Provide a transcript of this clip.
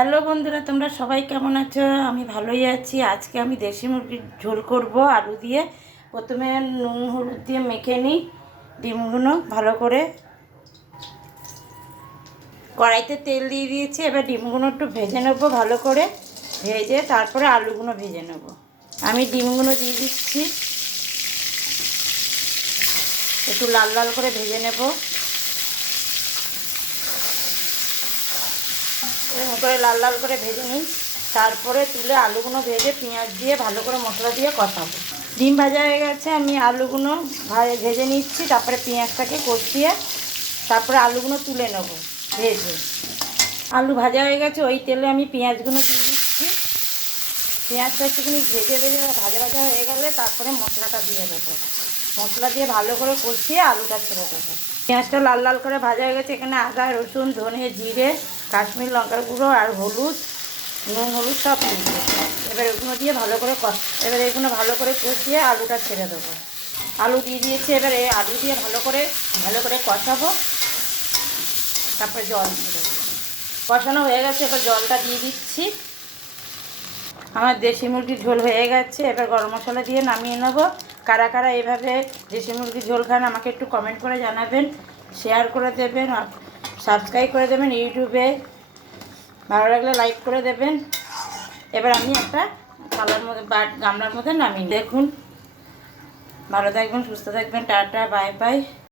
Hello বন্ধুরা, তোমরা সবাই কেমন আছো? আমি ভালোই আছি। আজকে আমি দেশি মুরগির ঝোল করব আলু দিয়ে। প্রথমে নুন হলুদ দিয়ে মেখে নিই ডিমগুলো ভালো করে। কড়াইতে তেল দিয়ে দিয়েছি, এবার ডিমগুলো একটু ভেজে নেবো ভালো করে। ভেজে তারপরে আলুগুলো ভেজে নেব। আমি ডিমগুলো দিয়ে দিচ্ছি, একটু লাল লাল করে ভেজে নেব। এরকম করে লাল লাল করে ভেজে নিই, তারপরে তুলে আলুগুলো ভেজে পেঁয়াজ দিয়ে ভালো করে মশলা দিয়ে কষাবো। ডিম ভাজা হয়ে গেছে, আমি আলুগুলো ভেজে নিচ্ছি, তারপরে পেঁয়াজটাকে কষিয়ে তারপরে আলুগুলো তুলে নেব ভেজে। আলু ভাজা হয়ে গেছে, ওই তেলে আমি পেঁয়াজগুলো দিয়ে দিচ্ছি। পেঁয়াজটা একটুখানি ভেজে ভেজে ভাজা ভাজা হয়ে গেলে তারপরে মশলাটা দিয়ে দেবো। মশলা দিয়ে ভালো করে কষিয়ে আলুটা ছেড়ে দেবো। পেঁয়াজটা লাল লাল করে ভাজা হয়ে গেছে, এখানে আদা রসুন ধনে জিরে কাশ্মীর লঙ্কার গুঁড়ো আর হলুদ, নুন হলুদ সব দিয়ে দেবো। এবার এগুলো দিয়ে ভালো করে এবার এগুলো ভালো করে কষিয়ে আলুটা ছেড়ে দেবো। আলু দিয়ে দিয়েছি, এবার এই আলু দিয়ে ভালো করে কষাবো, তারপরে জল দিয়ে দেবো। কষানো হয়ে গেছে, এবার জলটা দিয়ে দিচ্ছি। আমার দেশি মুরগির ঝোল হয়ে গেছে, এবার গরম মশলা দিয়ে নামিয়ে নেবো। কারা কারা এভাবে দেশি মুরগির ঝোল খান আমাকে একটু কমেন্ট করে জানাবেন, শেয়ার করে দেবেন, সাবস্ক্রাইব করে দেবেন ইউটিউবে। ভালো লাগলে লাইক করে দেবেন। এবার আমি একটা থালার মধ্যে গামলার মধ্যে নামিয়ে দেখুন। ভালো থাকবেন, সুস্থ থাকবেন, টাটা, বাই বাই।